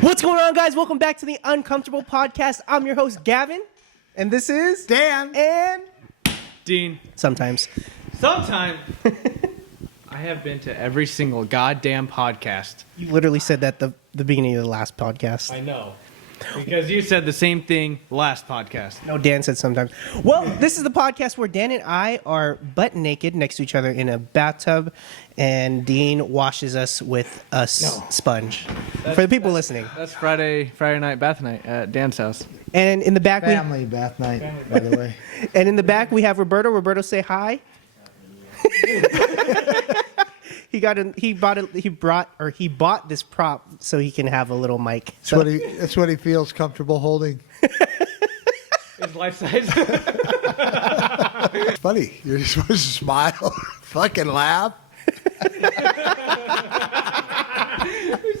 What's going on, guys? Welcome back to the Uncomfortable Podcast. I'm your host, Gavin, and this is Dan and Dean. Sometimes. I have been to every single goddamn podcast. You literally said that the beginning of the last podcast. I know. Because you said the same thing last podcast. No, Dan said sometimes. Well, this is the podcast where Dan and I are butt naked next to each other in a bathtub, and Dean washes us with a sponge. For the people listening. That's Friday night bath night at Dan's house. And in the back, family bath night, by the way. And in the back, we have Roberto. Roberto, say hi. He bought this prop so he can have a little mic. That's what he feels comfortable holding. It's life size. It's funny. You're supposed to smile, fucking laugh. He's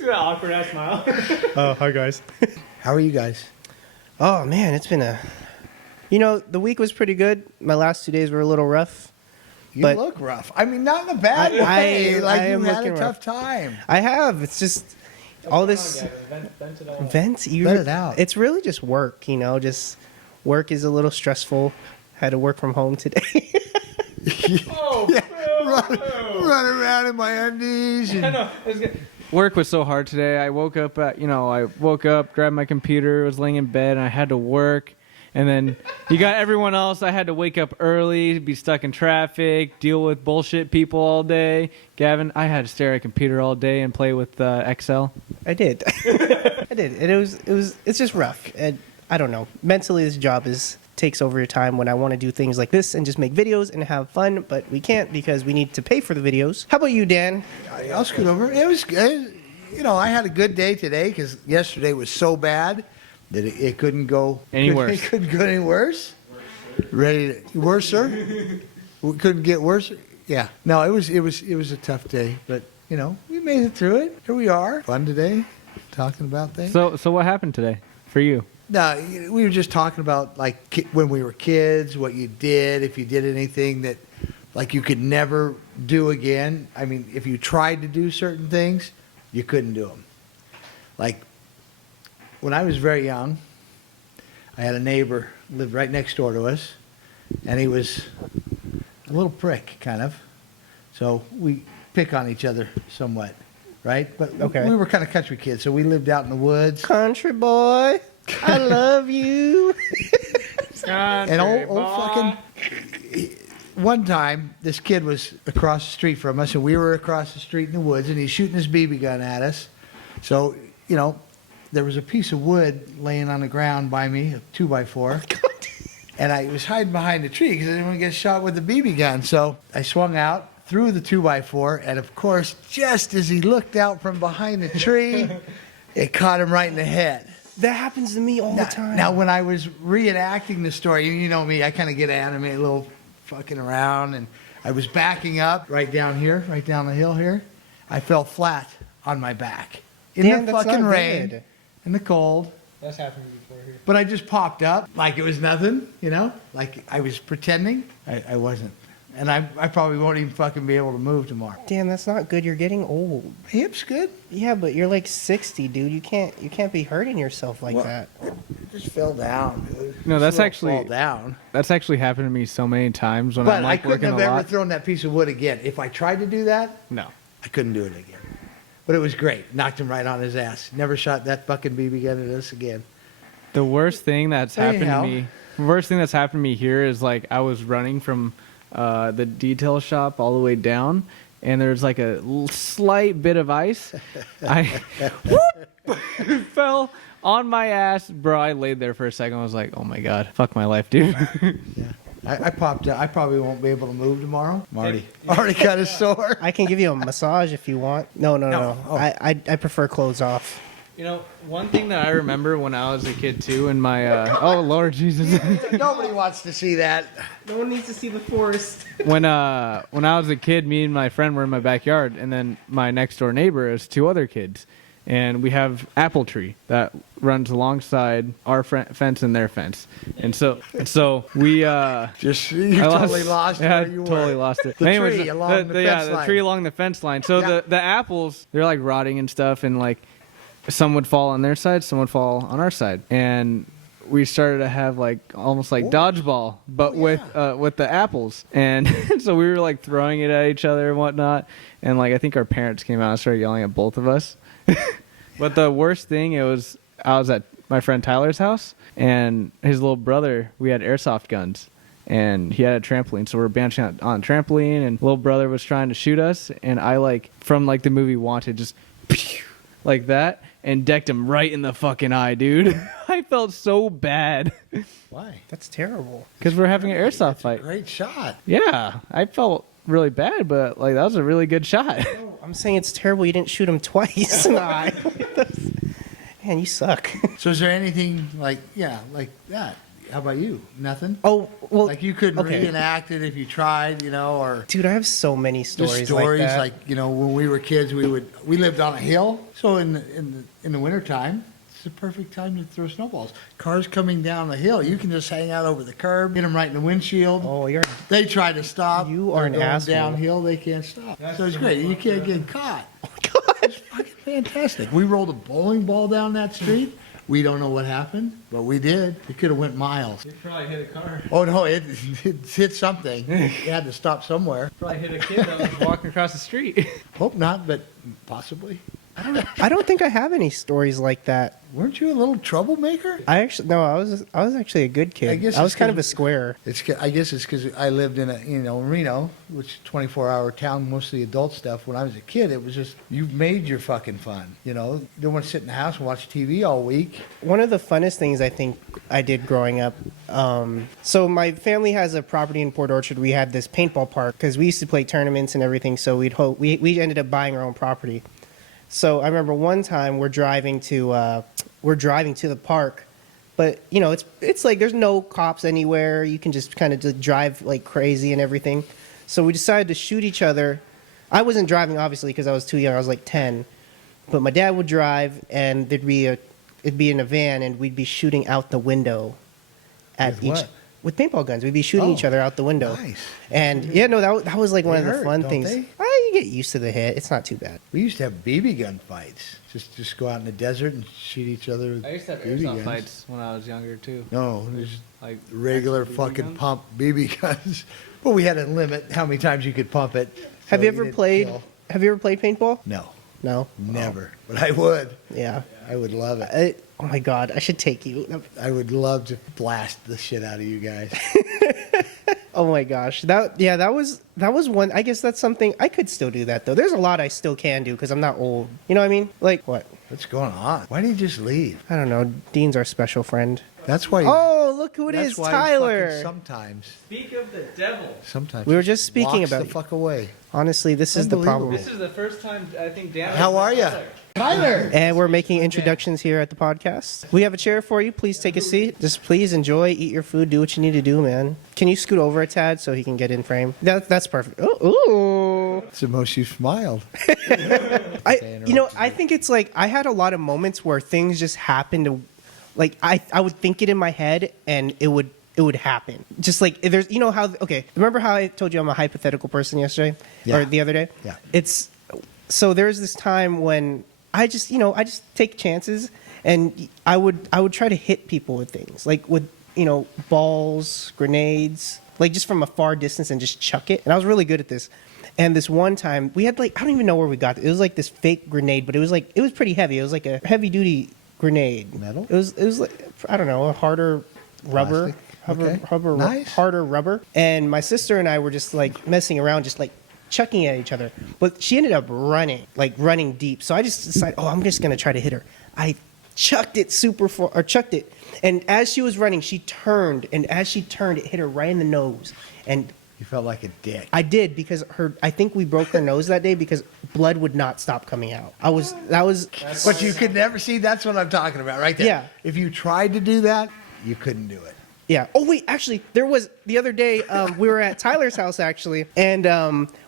got an awkward ass smile. Oh, hi guys. How are you guys? Oh man, it's been the week was pretty good. My last 2 days were a little rough. You look rough. I mean, not in a bad way. You had a tough time. I have. It's just all this. Vent it all. Vent it out. It's really just work, Just work is a little stressful. Had to work from home today. Run around in my undies. I know. Work was so hard today. I woke up, grabbed my computer, was laying in bed, and I had to work. And then you got everyone else. I had to wake up early, be stuck in traffic, deal with bullshit people all day. Gavin, I had to stare at a computer all day and play with Excel. I did. I did. And it's just rough. And I don't know. Mentally, this job takes over your time when I want to do things like this and just make videos and have fun, but we can't because we need to pay for the videos. How about you, Dan? I'll scoot over. It was good. I had a good day today because yesterday was so bad that it couldn't go any worse. It couldn't go any worse. Worse, sir? We couldn't get worse. Yeah. No, it was a tough day, but we made it through it. Here we are. Fun today, talking about things. So what happened today for you? No, we were just talking about like when we were kids, what you did, if you did anything that like you could never do again. I mean, if you tried to do certain things, you couldn't do them. Like when I was very young, I had a neighbor lived right next door to us, and he was a little prick, kind of. So we pick on each other somewhat, right? But we were kind of country kids, so we lived out in the woods. Country boy, I love you. And old fucking... One time, this kid was across the street from us, and we were across the street in the woods, and he's shooting his BB gun at us. So, there was a piece of wood laying on the ground by me, a 2x4, and I was hiding behind a tree because I didn't want to get shot with the BB gun. So I swung out, threw the 2x4, and of course, just as he looked out from behind the tree, it caught him right in the head. That happens to me all the time. Now, when I was reenacting the story, you know me, I kind of get animated, a little fucking around, and I was backing up right down here, right down the hill here. I fell flat on my back in the fucking rain. In the cold. That's happened before here. But I just popped up like it was nothing, like I was pretending. I wasn't. And I probably won't even fucking be able to move tomorrow. Dan, that's not good. You're getting old. My hip's good. Yeah, but you're like 60, dude. You can't be hurting yourself like that. It just fell down, dude. No, that's actually fall down. That's actually happened to me so many times when I'm I couldn't working have ever thrown that piece of wood again. If I tried to do that, No. I couldn't do it again. But it was great. Knocked him right on his ass. Never shot that fucking BB gun at us again. The worst thing that's happened to me. The worst thing that's happened to me here is like I was running from the detail shop all the way down, and there's like a slight bit of ice. I fell on my ass, bro. I laid there for a second. I was like, oh my god, fuck my life, dude. Yeah. I popped out. I probably won't be able to move tomorrow. Already got a sore. I can give you a massage if you want. No. Oh. I prefer clothes off. One thing that I remember when I was a kid too, in my oh Lord Jesus, nobody wants to see that. No one needs to see the forest. When I was a kid, me and my friend were in my backyard, and then my next door neighbor has two other kids, and we have apple tree that runs alongside our fence and their fence, and so we Just you totally lost yeah, where you totally were. lost it. The Anyways, tree along the fence the line. tree along the fence line. So Yeah. the apples, they're like rotting and stuff, and like some would fall on their side, some would fall on our side, and we started to have like almost like dodgeball, but with the apples, and so we were like throwing it at each other and whatnot, and like I think our parents came out and started yelling at both of us. But the worst thing, I was at my friend Tyler's house, and his little brother, we had airsoft guns, and he had a trampoline, so we were bouncing on a trampoline, and little brother was trying to shoot us, and I like from like the movie Wanted, just like that, and decked him right in the fucking eye, dude. I felt so bad Why? That's terrible. because we're having an airsoft fight. Great shot. Yeah, I felt really bad, but like that was a really good shot. I'm saying it's terrible you didn't shoot him twice in the eye. Man, you suck. So is there anything like that? How about you? Nothing? Oh, well. Like you couldn't okay. reenact it if you tried, or Dude, I have so many just stories, stories like that. when we were kids, we lived on a hill, so in the wintertime, it's the perfect time to throw snowballs. Cars coming down the hill, you can just hang out over the curb, hit them right in the windshield. Oh, you're. They try to stop. You are They're an going asshole. downhill, they can't stop. So it's great. You can't get caught. Oh my God. It's fucking fantastic. We rolled a bowling ball down that street. We don't know what happened, but we did. It could have went miles. You probably hit a car. Oh no, it hit something. It had to stop somewhere. Probably hit a kid that was walking across the street. Hope not, but possibly. I don't think I have any stories like that. Weren't you a little troublemaker? I was actually a good kid. I guess I was it's kind of a 'cause- square. I guess it's because I lived in Reno, which is a 24-hour town, most of the adult stuff. When I was a kid, it was just, you made your fucking fun. You don't want to sit in the house and watch TV all week. One of the funnest things I think I did growing up. So my family has a property in Port Orchard. We had this paintball park because we used to play tournaments and everything. So we ended up buying our own property. So I remember one time we're driving to the park, but it's like there's no cops anywhere. You can just kind of drive like crazy and everything. So we decided to shoot each other. I wasn't driving obviously because I was too young. I was like 10, but my dad would drive, and it'd be in a van, and we'd be shooting out the window at With each what? with paintball guns. We'd be shooting each other out the window. Nice. And that was like one They of the hurt, fun don't things. they? You get used to the hit. It's not too bad. We used to have BB gun fights. Just go out in the desert and shoot each other with I used to have BB airsoft guns. fights when I was younger too. No, there's Like regular BB fucking guns. pump BB guns. But we had a limit how many times you could pump it. Have so you ever didn't played? kill. Have you ever played paintball? No, No. never. But I would. Yeah. I would love it. Oh my God! I should take you. I would love to blast the shit out of you guys. Oh my gosh! That was one. I guess that's something I could still do that though. There's a lot I still can do because I'm not old. You know what I mean? Like what? What's going on? Why did you just leave? I don't know. Dean's our special friend. That's why. Oh, look who it that's is, why he fucking Tyler. Sometimes. Speak of the devil. Sometimes. We were he just speaking walks about the you. fuck away. Honestly, this is the problem. This is the first time I think Dan. How are you, Tyler? And we're making introductions here at the podcast. We have a chair for you. Please take a seat. Just please enjoy, eat your food, do what you need to do, man. Can you scoot over a tad so he can get in frame? That's perfect. Oh, It's the most you smiled. I think it's like I had a lot of moments where things just happened to, like I would think it in my head and it would happen. Just like there's, remember how I told you I'm a hypothetical person yesterday or the other day? Yeah. So there's this time when I just take chances, and I would try to hit people with things like with balls, grenades, like just from a far distance and just chuck it. And I was really good at this. And this one time we had I don't even know where we got it. It was like this fake grenade, but it was pretty heavy. It was like a heavy duty grenade. Metal? It was like, I don't know, a harder rubber. Plastic? Okay. Nice. Harder rubber. And my sister and I were just like messing around, just like chucking at each other. But she ended up running deep. So I just decided, I'm just going to try to hit her. I chucked it super far, or chucked it. And as she was running, she turned. And as she turned, it hit her right in the nose. And You felt like a dick. I did, because I think we broke her nose that day because blood would not stop coming out. But you could never see. That's what I'm talking about, right there. Yeah. If you tried to do that, you couldn't do it. Yeah. Oh wait, actually, there was the other day we were at Tyler's house actually, and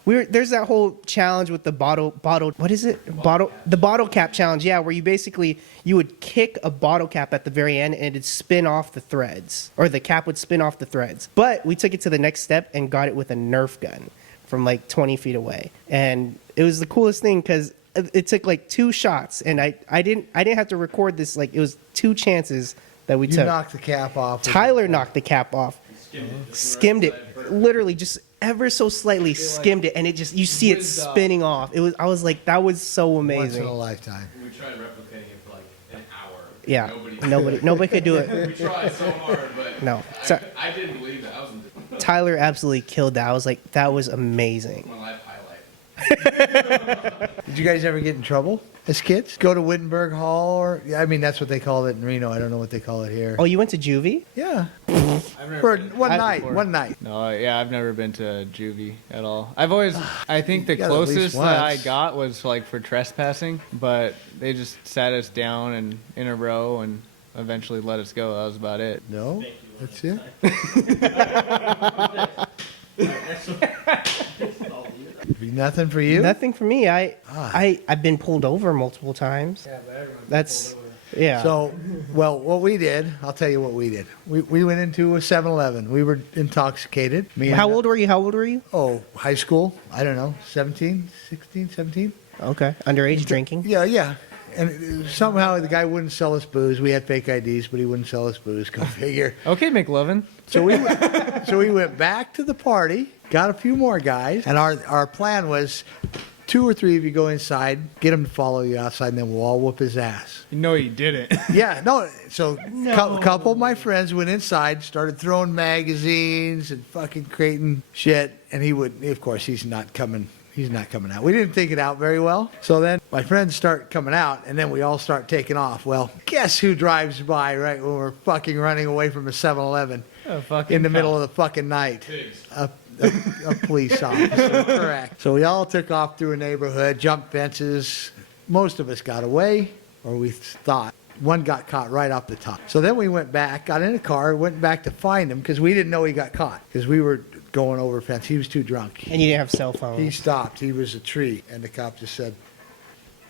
There's that whole challenge with the bottle. What is it? The bottle cap challenge. Yeah, where you would kick a bottle cap at the very end and it'd spin off the threads, or the cap would spin off the threads. But we took it to the next step and got it with a Nerf gun from like 20 feet away, and it was the coolest thing because it took like 2 shots, and I didn't have to record this. Like, it was 2 chances that we You took. knocked the cap off. Tyler knocked the cap off, skimmed it, literally just ever so slightly skimmed it, and it just, you see it spinning off. I was like, that was so Once in amazing. a lifetime. We tried replicating it for like an hour. Yeah, Nobody nobody could do it. We tried so hard, but No, so, I didn't believe that. I was Tyler absolutely killed that. I was like, that was amazing. my life highlight. Did you guys ever get in trouble as kids? Go to Wittenberg Hall, or I mean, that's what they call it in Reno. I don't know what they call it here. Oh, you went to juvie? Yeah, I've never for been to one that night. before. One night. No, yeah, I've never been to juvie at all. I think the You got at least closest that I once. got was like for trespassing, but they just sat us down and in a row and eventually let us go. That was about it. No, that's it. Be nothing for you. Nothing for me. Ah. I've been pulled over multiple times. Yeah, but everyone's That's yeah. So, well, what we did, I'll tell you what we did. We went into a 7-Eleven. We were intoxicated. Me and- How old were you? Oh, high school. I don't know, 17, 16, 17. Okay, underage drinking. Yeah. And somehow the guy wouldn't sell us booze. We had fake IDs, but he wouldn't sell us booze. Go figure. okay, McLovin. So we went back to the party, got a few more guys, and our plan was 2 or 3 of you go inside, get him to follow you outside, and then we'll all whoop his ass. No, you didn't. Yeah, no. So couple of my friends went inside, started throwing magazines and fucking creating shit, and of course, he's not coming. He's not coming out. We didn't think it out very well. So then my friends start coming out, and then we all start taking off. Well, guess who drives by right when we're fucking running away from a 7-Eleven in the middle of the fucking night? A police officer, correct. So we all took off through a neighborhood, jumped fences. Most of us got away, or we thought. One got caught right off the top. So then we went back, got in a car, went back to find him because we didn't know he got caught because we were going over a fence. He was too drunk. And you didn't have cell He phones. stopped. He was a tree. And the cop just said,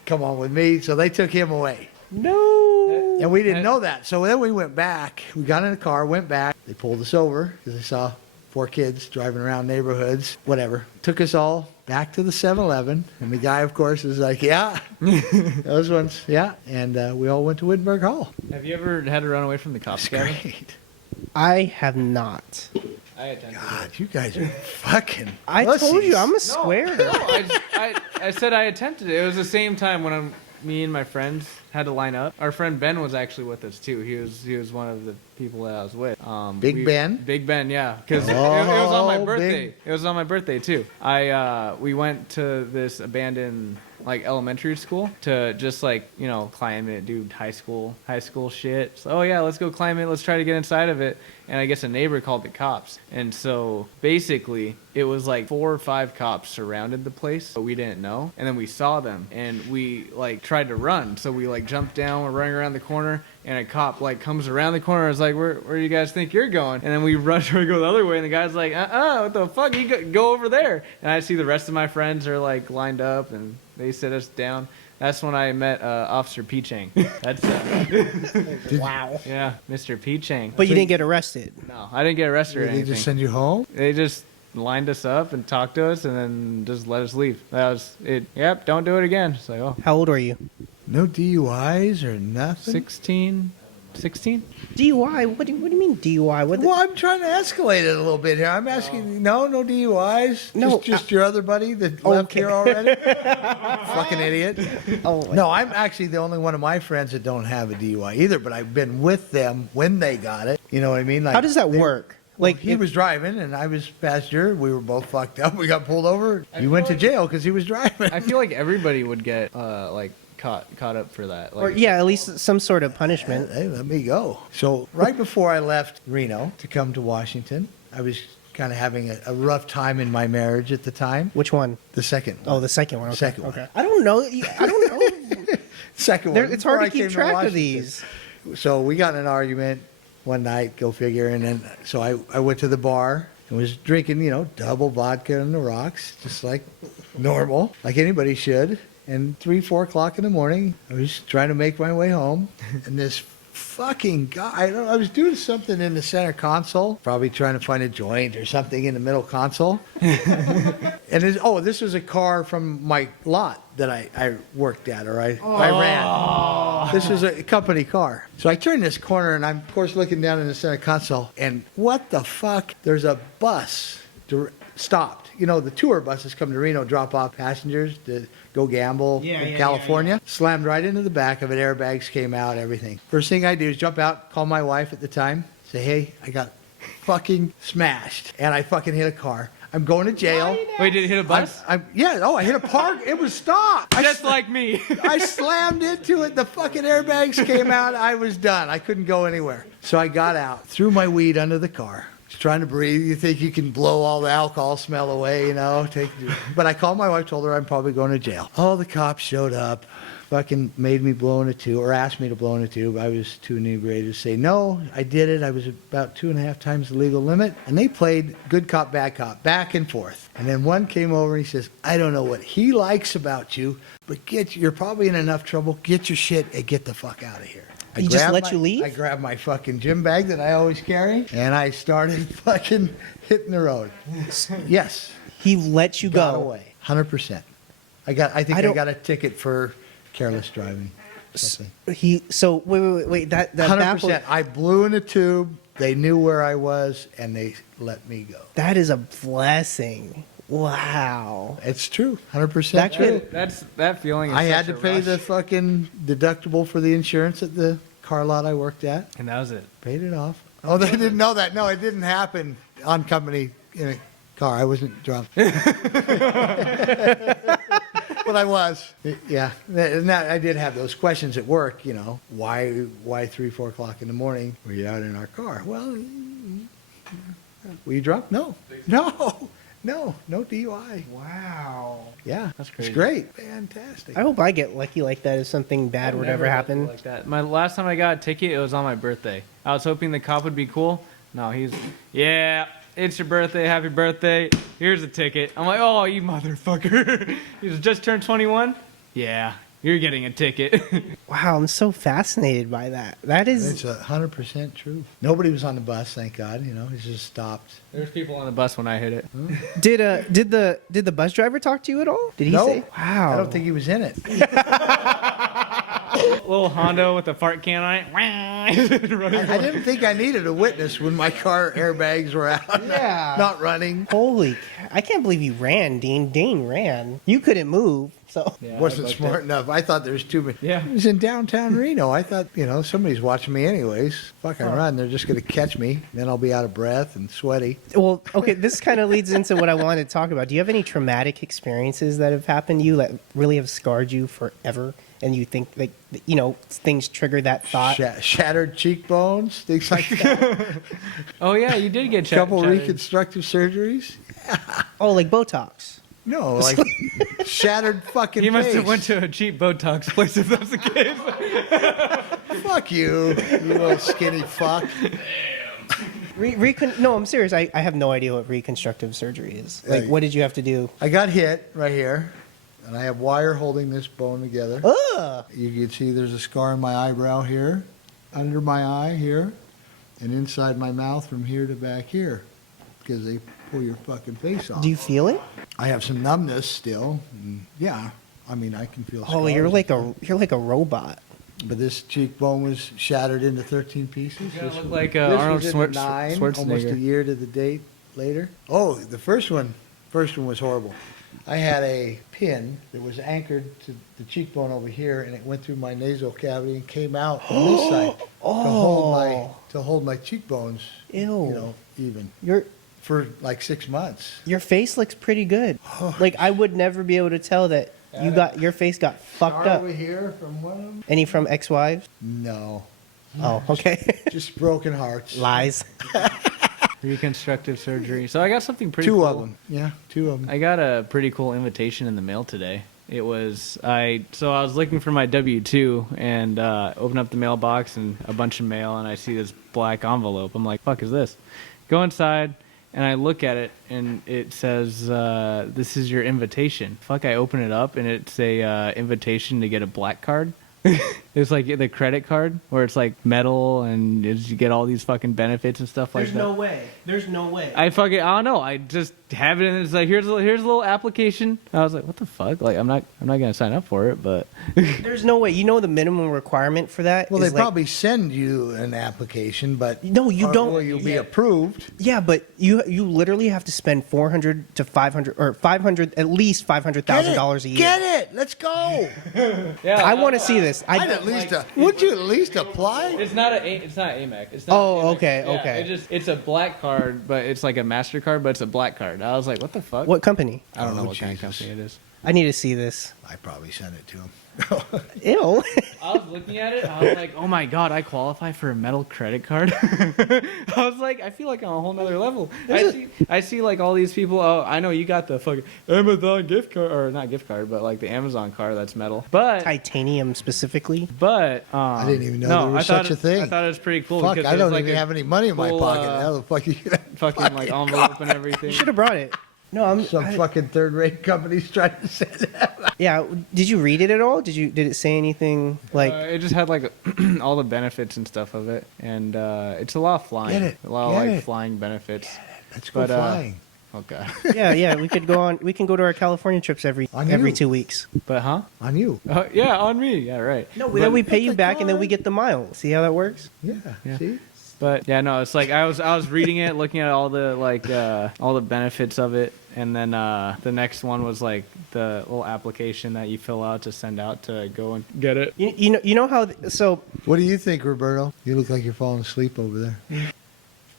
come on with me. So they took him away. No. And we didn't know that. So then we went back. We got in a car, went back. They pulled us over because they saw 4 kids driving around neighborhoods, whatever. Took us all back to the 7-Eleven. And the guy, of course, was like, yeah, those ones, yeah. And we all went to Wittenberg Hall. Have you ever had to run away from the cops, It's Gavin? great. I have not. I attempted it. God, you guys are fucking I told you pussies. I'm a square. No, I said I attempted it. It was the same time when me and my friends had to line up. Our friend Ben was actually with us too. He was one of the people that I was with. Big Ben? Big Ben, yeah. Because it was on my Oh, birthday. big- It was on my birthday too. We went to this abandoned like elementary school to just like climb it, do high school shit. So, oh yeah, let's go climb it. Let's try to get inside of it. And I guess a neighbor called the cops. And so basically it was like 4 or 5 cops surrounded the place, but we didn't know. And then we saw them and we like tried to run. So we like jumped down, we're running around the corner, and a cop like comes around the corner and is like, where do you guys think you're going? And then we run try to go the other way, and the guy's like, what the fuck? You go over there. And I see the rest of my friends are like lined up and they sit us down. That's when I met Officer P. Chang. That's Wow. yeah, Mr. P. Chang. But you didn't get arrested. No, I didn't get arrested or Did they anything. just send you home? They just lined us up and talked to us and then just let us leave. That was it. Yep, don't do it again. It's like, oh, How old are you? No DUIs or nothing? 16? DUI? What do you mean DUI? What? Well, I'm trying to escalate it a little bit here. I'm asking, no DUIs? No, Just your other buddy that left Okay. here already? Fucking idiot. Oh, No, I'm actually the only one of my friends that don't have a DUI either, but I've been with them when they got it. You know what I mean? Like, how does that work? Like, Like he was driving and I was passenger. We were both fucked up. We got pulled over. You went to jail because he was driving. I feel like everybody would get like caught up for that. Like, or yeah, at least some sort of punishment. Hey, let me go. So right before I left Reno to come to Washington, I was kind of having a rough time in my marriage at the time. Which one? The second Oh, one. the second one. Okay. Second one. Okay. I don't know. I don't know. Second There- one. it's hard before to I came keep track of Washington. these. So we got in an argument one night, go figure, and then so I went to the bar and was drinking, double vodka on the rocks, just like normal, like anybody should. And 3, 4 o'clock in the morning, I was trying to make my way home, and this fucking guy, I was doing something in the center console, probably trying to find a joint or something in the middle console. And this was a car from my lot that I worked at, or I ran. This was a company car. So I turned this corner, and I'm, of course, looking down in the center console, and what the fuck? There's a bus stopped. The tour buses come to Reno, drop off passengers to go gamble in California. Slammed right into the back of it. Airbags came out, everything. First thing I do is jump out, call my wife at the time, say, hey, I got fucking smashed, and I fucking hit a car. I'm going to jail. Wait, did it hit a bus? I hit a park. It was stopped. Just like me. I slammed into it. The fucking airbags came out. I was done. I couldn't go anywhere. So I got out, threw my weed under the car. Just trying to breathe. You think you can blow all the alcohol smell away, But I called my wife, told her I'm probably going to jail. All the cops showed up, fucking made me blow in a tube, or asked me to blow in a tube. I was too inebriated to say no. I did it. I was about 2.5 times the legal limit. And they played good cop, back back and forth. And then one came over and he says, I don't know what he likes about you, but you're probably in enough trouble. Get your shit and get the fuck out of here. He just let you leave? I grabbed my fucking gym bag that I always carry, and I started fucking hitting the road. Yes. He let you Got go. away. 100%. I got a ticket for careless driving. Something. Wait. That 100%. I blew in a tube. They knew where I was, and they let me go. That is a blessing. Wow. It's true. 100% That true. could- That feeling is I had such to a pay rush. the fucking deductible for the insurance at the car lot I worked at. And that was it. Paid it off. Oh, they didn't know that. No, it didn't happen on company in a car. I wasn't drunk. But I was. Yeah. And that, I did have those questions at work, why 3, 4 o'clock in the morning were you out in our car? Well, were you drunk? No. No DUI. Wow. Yeah. That's crazy. It's great. Fantastic. I hope I get lucky like that if something bad would ever happen. Like that. My last time I got a ticket, it was on my birthday. I was hoping the cop would be cool. No, yeah, it's your birthday, happy birthday. Here's a ticket. I'm like, oh, you motherfucker. He's just turned 21? Yeah, you're getting a ticket. Wow, I'm so fascinated by that. That is It's 100% true. Nobody was on the bus, thank God. It's just stopped. There's people on the bus when I hit it. Did the bus driver talk to you at all? Did he No. say? Wow. I don't think he was in it. Little Hondo with a fart can on it. I didn't think I needed a witness when my car airbags were out. Yeah. Not running. Holy, I can't believe you ran, Dean. Dean ran. You couldn't move, so. Yeah, Wasn't I booked smart it. enough. I thought there was too many. Yeah. It was in downtown Reno. I thought, somebody's watching me anyways. Fucking run. They're just going to catch me. Then I'll be out of breath and sweaty. Well, okay, this kind of leads into what I wanted to talk about. Do you have any traumatic experiences that have happened to you that really have scarred you forever? And you think, things trigger that thought? Shattered cheekbones, things like that. Oh, yeah, you did get A couple shattered. reconstructive surgeries. Oh, like Botox. No, like shattered fucking He must face. have went to a cheap Botox place if that's the case. Fuck you, you little skinny fuck. No, I'm serious. I have no idea what reconstructive surgery is. Like, Yeah. what did you have to do? I got hit right here, and I have wire holding this bone together. Ugh! You can see there's a scar in my eyebrow here, under my eye here, and inside my mouth from here to back here, because they pull your fucking face off. Do you feel it? I have some numbness still. And yeah, I mean I can feel. Oh, you're like a robot. But this cheekbone was shattered into 13 pieces. You This look was- like this Arnold was in 9, almost a Schwarzenegger. year to the date later. Oh, the first one was horrible. I had a pin that was anchored to the cheekbone over here, and it went through my nasal cavity and came out on this side to hold my cheekbones, Ew. even Your for like 6 months. your face looks pretty good. Like I would never be able to tell that your face got fucked Scar up. over here from one of them? Any from ex-wives? No, Oh, okay. just broken hearts. Lies. Reconstructive surgery. So I got something pretty Two cool. of them. Yeah, 2 of them. I got a pretty cool invitation in the mail today. I was looking for my W-2 and open up the mailbox and a bunch of mail, and I see this black envelope. I'm like, fuck is this? Go inside. and I look at it, and it says, "This is your invitation." Fuck! I open it up, and it's a invitation to get a black card. It's like the credit card where it's like metal and you get all these fucking benefits and stuff like that. There's no way. There's no way. I don't know. I just have it, and it's like here's a little application. I was like, what the fuck? Like I'm not gonna sign up for it, but There's no way. You know the minimum requirement for that? Well, they is like- probably send you an application, but No, you don't. Or you'll be Yeah. approved. Yeah, but you literally have to spend $400 to $500 or $500 at least $500,000 a year. Get it. Let's go. yeah, I want to see this. I'd at least. Would you at least apply? It's not Amex. It's not Oh, Amex. okay, Yeah, okay. It's a black card, but it's like a MasterCard, but it's a black card. I was like, what the fuck? What company? I don't know Oh, what kind of Jesus. company it is. I need to see this. I probably sent it to him. Ew. I was looking at it. I was like, oh my god, I qualify for a metal credit card. I was like, I feel like I'm on a whole nother level. I see like all these people. Oh, I know you got the fucking Amazon gift card, or not gift card, but like the Amazon card that's metal. But Titanium specifically. I didn't even know there was such a thing. I thought it was pretty cool. Fuck, because I it was don't like even a have any money in my full, pocket. How the fuck you gonna fucking like envelope and everything. You should have brought it. No, I'm. some fucking third-rate companies trying to send it? Yeah. Did you read it at all? Did it say anything like? It just had like all the benefits and stuff of it, and it's a lot of flying. Get it. A lot of Get like it. flying benefits. Let's go But, flying. Oh god. Yeah. We could go on. We can go to our California trips every On you. 2 weeks. But huh? On you. Yeah, on me. Yeah, right. No, But- then we pay Get you the back, and then we card. get the miles. See how that works? Yeah. Yeah. See? But yeah, no, it's like I was reading it, looking at all the like all the benefits of it, and then the next one was like the little application that you fill out to send out to go and get it. You know how so What do you think, Roberto? You look like you're falling asleep over there.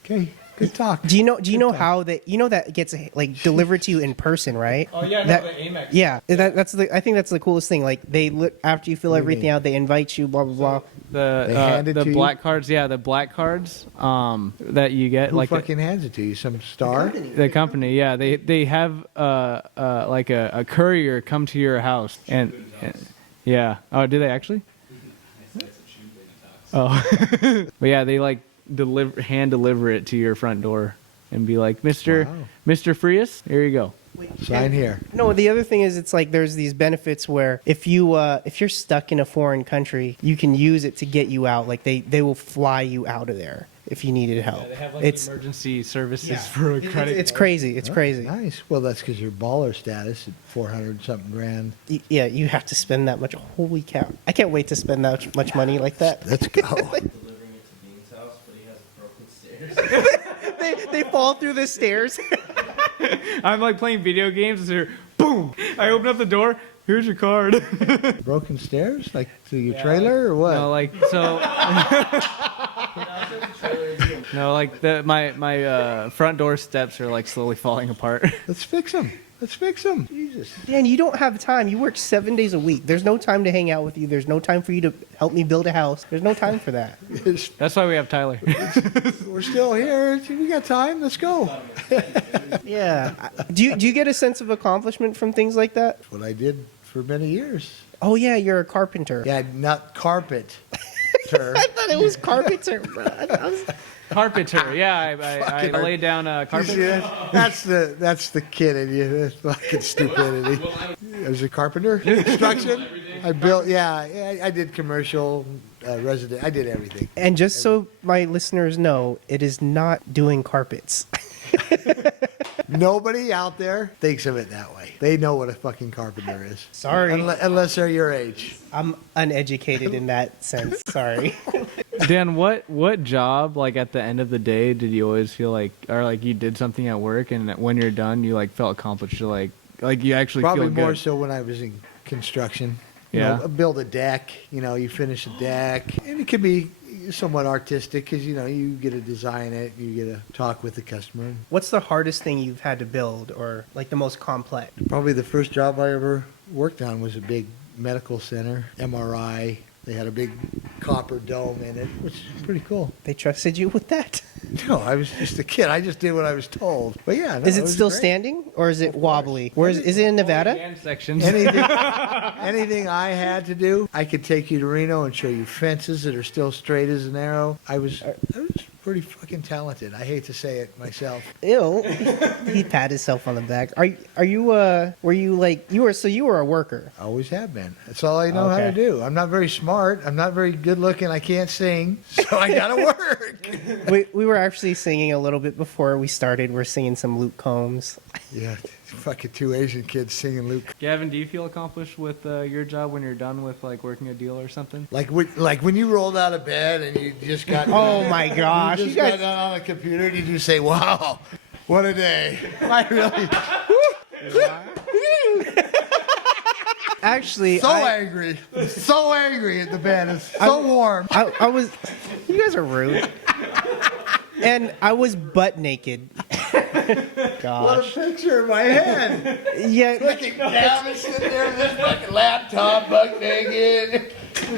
Okay. Good talk. do you know how that gets like delivered to you in person, right? Oh yeah, That- the Amex. Yeah, I think that's the coolest thing. Like they look after you fill What do you everything mean? out, they invite you, blah blah blah. They hand it The to you? black cards, yeah, the black cards that you get Who like fucking hands it to you? Some star? the company, yeah, they have like a courier come to your house and yeah. Oh, do they actually? Oh, but yeah, they like hand deliver it to your front door and be like, Mr. Wow. Mr. Frias, here you go. Sign here. No, the other thing is it's like there's these benefits where if you're stuck in a foreign country, you can use it to get you out. Like they will fly you out of there if you needed help. Yeah, they have like it's emergency services yeah. for a credit. It's card. crazy. It's Oh, crazy. Nice. Well, that's because you're baller status at 400 something grand. Yeah, you have to spend that much. Holy cow! I can't wait to spend that much money like that. Let's go. Delivering it to Dean's house, but he has broken stairs. they fall through the stairs. I'm like playing video games and here, boom! I open up the door. Here's your card. Broken stairs? Like to your trailer or what? No, like so. No, like my front door steps are like slowly falling apart. Let's fix them. Let's fix them. Jesus. Dan, you don't have time. You work 7 days a week. There's no time to hang out with you. There's no time for you to help me build a house. There's no time for that. That's why we have Tyler. We're still here. We got time. Let's go. Yeah. Do you get a sense of accomplishment from things like that? What I did for many years. Oh yeah, you're a carpenter. Yeah, not carpet. I thought it was carpenter. Bro. Carpenter, yeah, I laid down a You carpet. see that? That's the kid in you. That's fucking stupidity. I was a carpenter. Construction. I built. Yeah, I did commercial, resident. I did everything. And just so my listeners know, it is not doing carpets. Nobody out there thinks of it that way. They know what a fucking carpenter is. Sorry. Unless they're your age. I'm uneducated in that sense. Sorry. Dan, what job, like at the end of the day, did you always feel like, or like you did something at work and when you're done, you like felt accomplished? You're like you actually Probably feel good. more so when I was in construction. You Yeah. know, build a deck. You know, you finish a deck, and it could be somewhat artistic because you get to design it, you get to talk with the customer. What's the hardest thing you've had to build, or like the most complex? Probably the first job I ever worked on was a big medical center, MRI. They had a big copper dome in it, which is pretty cool. They trusted you with that? No, I was just a kid. I just did what I was told. But yeah, no, Is it was still great. standing, or is it wobbly? Where is it in Nevada? Hand sections. Anything I had to do, I could take you to Reno and show you fences that are still straight as an arrow. I was pretty fucking talented. I hate to say it myself. Ew. He pat himself on the back. Are you were you like you were a worker? I always have been. That's all I know how to Okay. do. I'm not very smart. I'm not very good looking. I can't sing, so I gotta work. We were actually singing a little bit before we started. We're singing some Luke Combs. Yeah, fucking two Asian kids singing Luke. Gavin, do you feel accomplished with your job when you're done with like working a deal or something? Like when you rolled out of bed and you just got. Oh my gosh, You you just got guys! done on a computer. Did you say, "Wow, what a day"? I really. Actually, So angry. So angry at the bed. It's so warm. I was. You guys are rude. And I was butt naked. What Gosh. a picture in my head. Yeah, Looking down and sitting there with this fucking laptop, butt naked.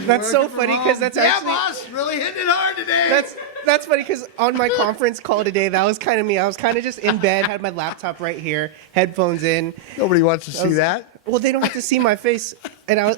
that's so Working from funny because home. that's Yeah, actually boss, really hitting it hard today. that's funny because on my conference call today, that was kind of me. I was kind of just in bed, had my laptop right here, headphones in. Nobody wants to see that. Well, they don't have to see my face, and I was.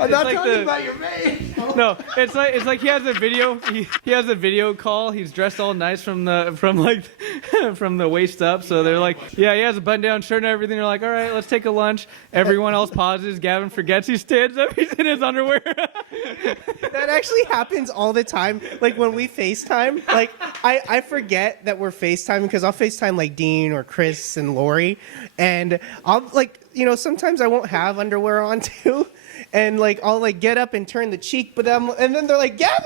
I'm not talking about your face. No, it's like he has a video. He has a video call. He's dressed all nice from the waist up. So they're like, yeah, he has a button-down shirt and everything. They're like, all right, let's take a lunch. Everyone else pauses. Gavin forgets. He stands up. He's in his underwear. That actually happens all the time. Like when we FaceTime, like I forget that we're FaceTiming because I'll FaceTime like Dean or Chris and Lori, and I'll like sometimes I won't have underwear on too, and like I'll like get up and turn the cheek, and then they're like Gavin,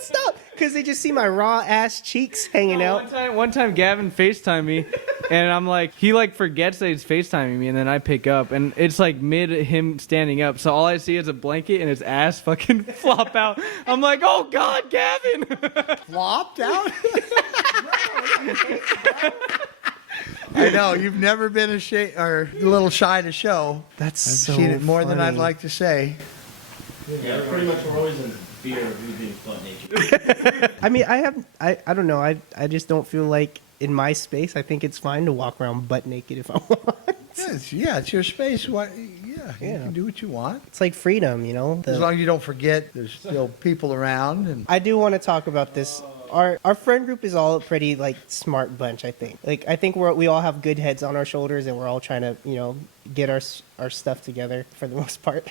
stop, because they just see my raw ass cheeks hanging out. One time Gavin FaceTimed me, and I'm like, he like forgets that he's FaceTiming me, and then I pick up, and it's like mid him standing up, so all I see is a blanket and his ass fucking flop out. I'm like, oh God, Gavin! Flopped out? I know, you've never been ashamed or a little shy to show. That's I've so seen it more than I'd funny. like to say. Yeah, pretty much we're always in fear of you being butt naked. I mean, I don't know. I just don't feel like in my space. I think it's fine to walk around butt naked if I want. Yeah, it's your space. Why? You Yeah. can do what you want. It's like freedom, you know. As long as you don't forget there's still people around. And I do want to talk about this. Our friend group is all a pretty like smart bunch. I think we all have good heads on our shoulders, and we're all trying to get our stuff together for the most part.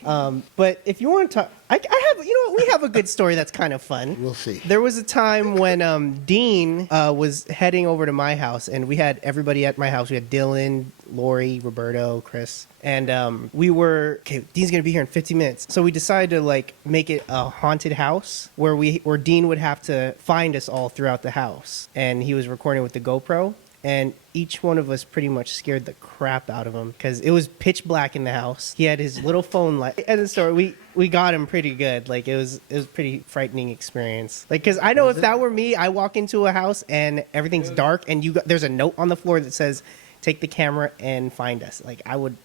But if you want to talk, I have we have a good story that's kind of fun. we'll see. There was a time when Dean was heading over to my house, and we had everybody at my house. We had Dylan, Lori, Roberto, Chris, and we were Dean's gonna be here in 50 minutes, so we decided to like make it a haunted house where Dean would have to find us all throughout the house, and he was recording with the GoPro. And each one of us pretty much scared the crap out of him because it was pitch black in the house. He had his little phone light. And the story, we got him pretty good. Like it was a pretty frightening experience. Like because I know if that were me, I walk into a house and everything's dark and there's a note on the floor that says, "Take the camera and find us." Like I would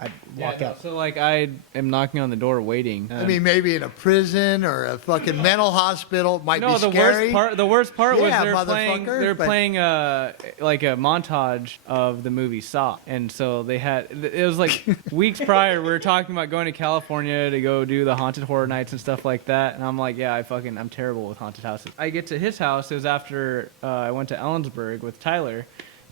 I'd walk out. So like I am knocking on the door waiting. I mean, maybe in a prison or a fucking mental hospital might be scary. The worst part was Yeah, they're but- playing like a montage of the movie Saw, and so it was like weeks prior we were talking about going to California to go do the haunted horror nights and stuff like that, and I'm like, yeah, I'm terrible with haunted houses. I get to his house. It was after I went to Ellensburg with Tyler.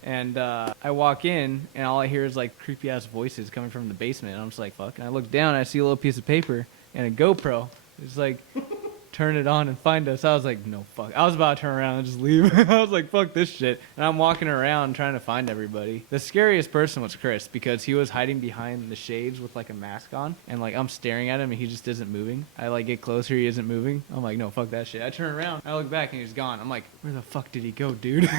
And I walk in, and all I hear is like creepy ass voices coming from the basement. And I'm just like, fuck. And I look down, and I see a little piece of paper and a GoPro. It's like, turn it on and find us. I was like, no, fuck. I was about to turn around and just leave. I was like, fuck this shit. And I'm walking around trying to find everybody. The scariest person was Chris because he was hiding behind the shades with like a mask on. And like I'm staring at him, and he just isn't moving. I like get closer, he isn't moving. I'm like, no, fuck that shit. I turn around, I look back, and he's gone. I'm like, where the fuck did he go, dude?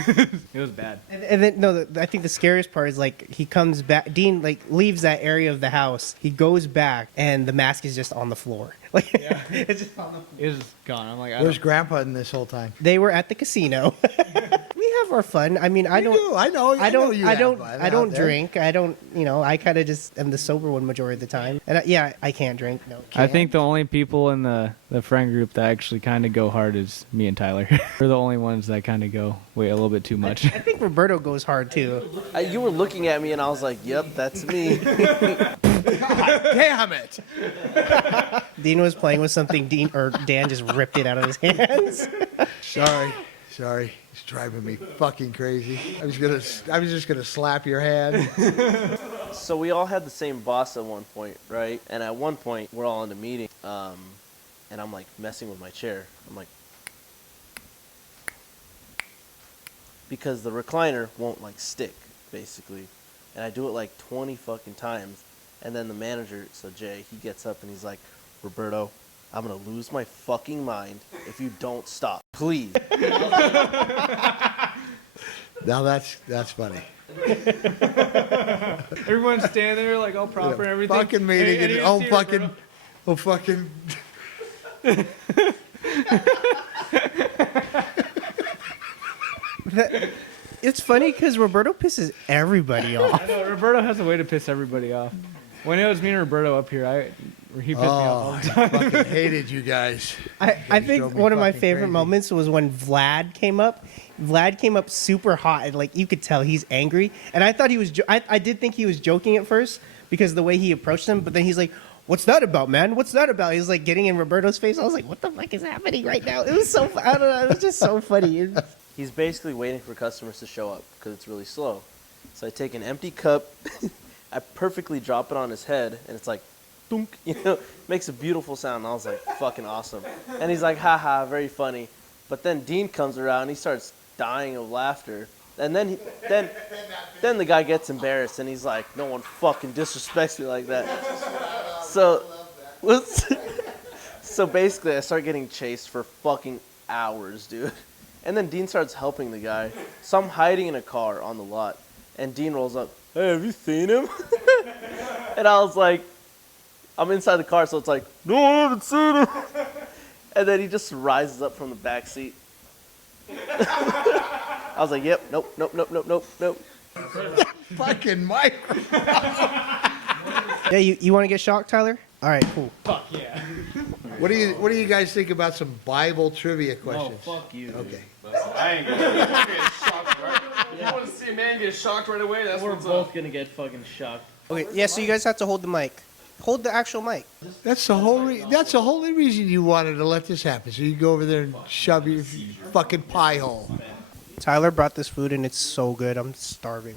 It was bad. And then I think the scariest part is like he comes back. Dean like leaves that area of the house. He goes back, and the mask is just on the floor. Like it's just on the floor. It was gone. I'm like, Where's Grandpa in this whole time? They were at the casino. We have our fun. I mean, I You don't. do. I know you have fun I out don't there. drink. I don't. I kind of just am the sober one majority of the time. And I can't drink. No. I think the only people in the friend group that actually kind of go hard is me and Tyler. We're the only ones that kind of go wait a little bit too much. I think Roberto goes hard too. You were looking at me, and I was like, "Yep, that's me." Damn it! Dean was playing with something. Dan just ripped it out of his hands. Sorry. Sorry, it's driving me fucking crazy. I was just gonna slap your hand. So we all had the same boss at one point, right? And at one point, we're all in a meeting, and I'm like messing with my chair. I'm like, because the recliner won't like stick, basically, and I do it like 20 fucking times, and then the manager, so Jay, he gets up and he's like, Roberto, I'm gonna lose my fucking mind if you don't stop, please. Now that's funny. Everyone's standing there like all proper and everything. Fucking meeting And and you oh see fucking, Roberto. It's funny because Roberto pisses everybody off. I know, Roberto has a way to piss everybody off. When it was me and Roberto up here, he pissed me off all the time. I fucking hated you guys. I drove think me one of my fucking favorite crazy. moments was when Vlad came up. Vlad came up super hot, and like you could tell he's angry. And I thought he was. I did think he was joking at first because of the way he approached him. But then he's like, "What's that about, man? What's that about?" He's like getting in Roberto's face. I was like, "What the fuck is happening right now?" It was so. I don't know. It was just so funny. He's basically waiting for customers to show up because it's really slow. So I take an empty cup, I perfectly drop it on his head, and it's like, thunk, makes a beautiful sound. And I was like, fucking awesome. And he's like, haha, very funny. But then Dean comes around, he starts dying of laughter. And then then the guy gets embarrassed, and he's like, no one fucking disrespects me like that. So basically, I start getting chased for fucking hours, dude. And then Dean starts helping the guy. So I'm hiding in a car on the lot. And Dean rolls up, hey, have you seen him? And I was like, I'm inside the car, so it's like, no, I haven't seen him. And then he just rises up from the back seat. I was like, yep, nope. Fucking Mike. Yeah, you want to get shocked, Tyler? All right, cool. Fuck yeah. What do you guys think about some Bible trivia questions? Fuck you. Okay. I ain't gonna get shocked, right? You want to see a man get shocked right away? That's We're what's both up. gonna get fucking shocked. Okay, yeah. So you guys have to hold the mic. Hold the actual mic. That's the only reason you wanted to let this happen, so you go over there and shove your fucking pie hole. Tyler brought this food and it's so good. I'm starving.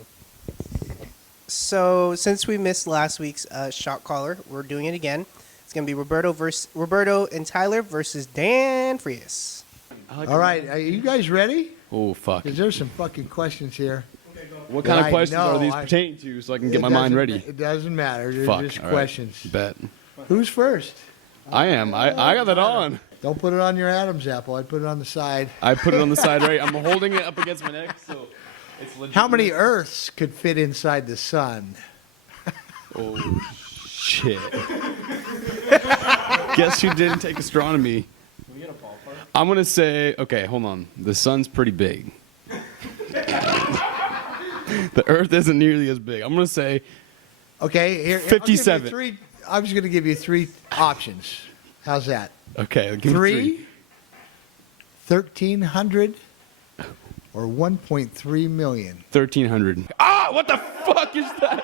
So since we missed last week's shot caller, we're doing it again. It's gonna be Roberto and Tyler versus Dan Frias. All right, are you guys ready? Oh, fuck. Because there's some fucking questions here. What kind I of questions know, are these I- pertaining to so I can get It my mind doesn't- ready? It doesn't matter. They're Fuck. just all right. questions. Bet. Who's first? I am. I got that on. Don't put it on your Adam's apple. I'd put it on the side. I put it on the side right. I'm holding it up against my neck, so it's legit. How many Earths could fit inside the sun? Oh, shit. Guess who didn't take astronomy? Can we get a ballpark? I'm going to say, okay, hold on. The sun's pretty big. The Earth isn't nearly as big. I'm going to say Okay, here. 57. I was going to give you three options. How's that? okay, give me 3, 1,300, or 1.3 million? 1,300. Ah, what the fuck is that?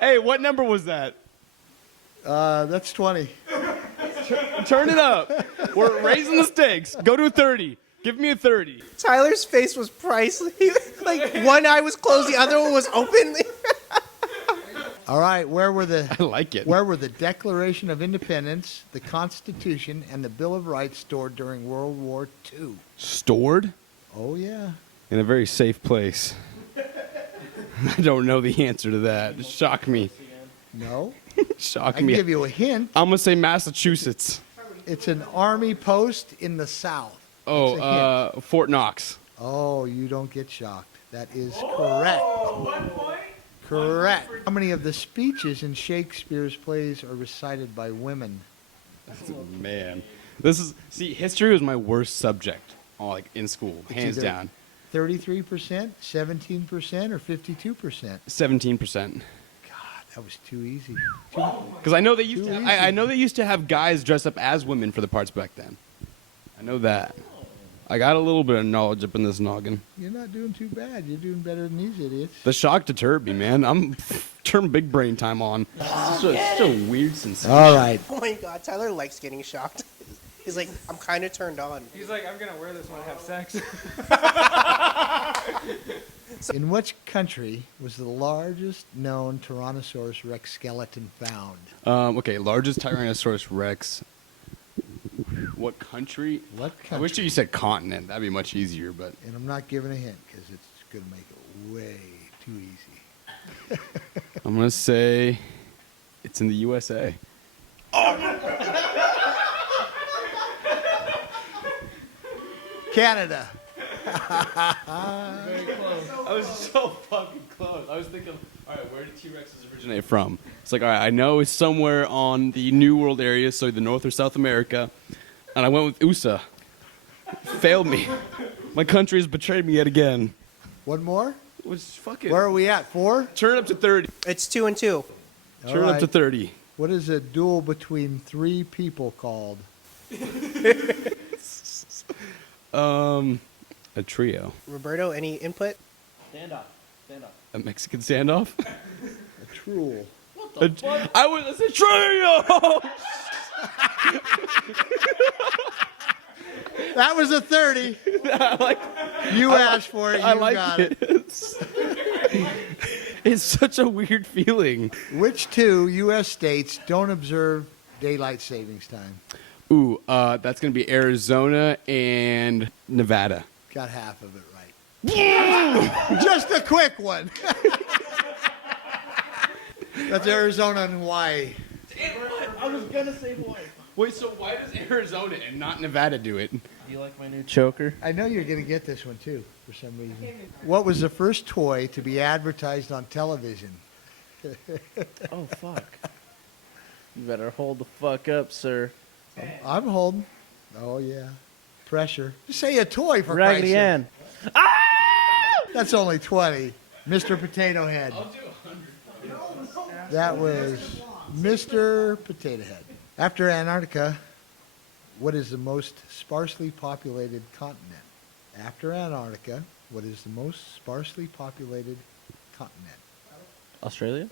Hey, what number was that? That's 20. Turn it up. We're raising the stakes. Go to a 30. Give me a 30. Tyler's face was priceless. Like one eye was closed, the other one was open. All right, where were I like it. the Declaration of Independence, the Constitution, and the Bill of Rights stored during World War II? Stored Oh yeah. in a very safe place. I don't know the answer to that. Shock me. No. Shock I can me. give you a hint. I'm going to say Massachusetts. It's an army post in the South. It's a hint. Fort Knox. Oh, you don't get shocked. That is correct. Correct. How many of the speeches in Shakespeare's plays are recited by women? Man. History was my worst subject, in school, hands either- down. 33%, 17%, or 52%? 17%. God, that was too easy. Because I know they used Too to. easy. I know they used to have guys dress up as women for the parts back then. I know that. I got a little bit of knowledge up in this noggin. You're not doing too bad. You're doing better than these idiots. The shock deterred me, man. I'm turn big brain time on. It's such a weird sensation. All right. Oh my god, Tyler likes getting shocked. He's like, I'm kind of turned on. He's like, I'm gonna wear this when I have sex. In which country was the largest known Tyrannosaurus Rex skeleton found? Okay, largest Tyrannosaurus Rex. What country? What I country? wish you said continent. That'd be much easier, but And I'm not giving a hint because it's going to make it way too easy. I'm gonna say it's in the USA. Canada. I was so fucking close. I was thinking, all right, where did T-Rexes originate from? It's like, all right, I know it's somewhere on the New World area, so either North or South America, and I went with USA. Failed me. My country has betrayed me yet again. One more? Was fucking. Where are we at? 4? Turn it up to 30. It's 2 and 2. All Turn it up to right. 30. What is a duel between 3 people called? A trio. Roberto, any input? Stand up. Stand up. A Mexican standoff. A truel. I was a trio. That was a 30. You asked for it. You I like got it. It's such a weird feeling. Which 2 U.S. states don't observe daylight savings time? Ooh, that's gonna be Arizona and Nevada. Got half of it right. Just a quick one. That's Arizona and Hawaii. I was gonna say Hawaii. Wait, so why does Arizona and not Nevada do it? Do you like my new choker? I know you're going to get this one too, for some reason. What was the first toy to be advertised on television? Oh fuck. You better hold the fuck up, sir. I'm holding. Oh yeah, pressure. Just say a toy for Raggedy Christ's sake. Ann. That's only 20. Mr. Potato Head. That was Mr. Potato Head. After Antarctica, what is the most sparsely populated continent? After Antarctica, what is the most sparsely populated continent? Australia?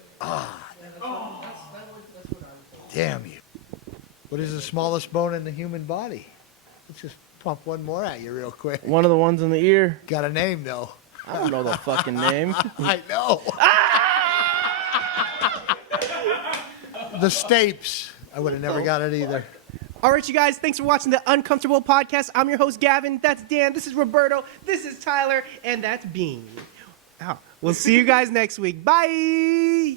Damn you. What is the smallest bone in the human body? Let's just pump one more at you real quick. One of the ones in the ear. Got a name, though. I don't know the fucking name. I know. The stapes. I would have never got it either. All right, you guys, thanks for watching the Uncomfortable Podcast. I'm your host, Gavin. That's Dan. This is Roberto. This is Tyler. And that's Bean. We'll see you guys next week. Bye.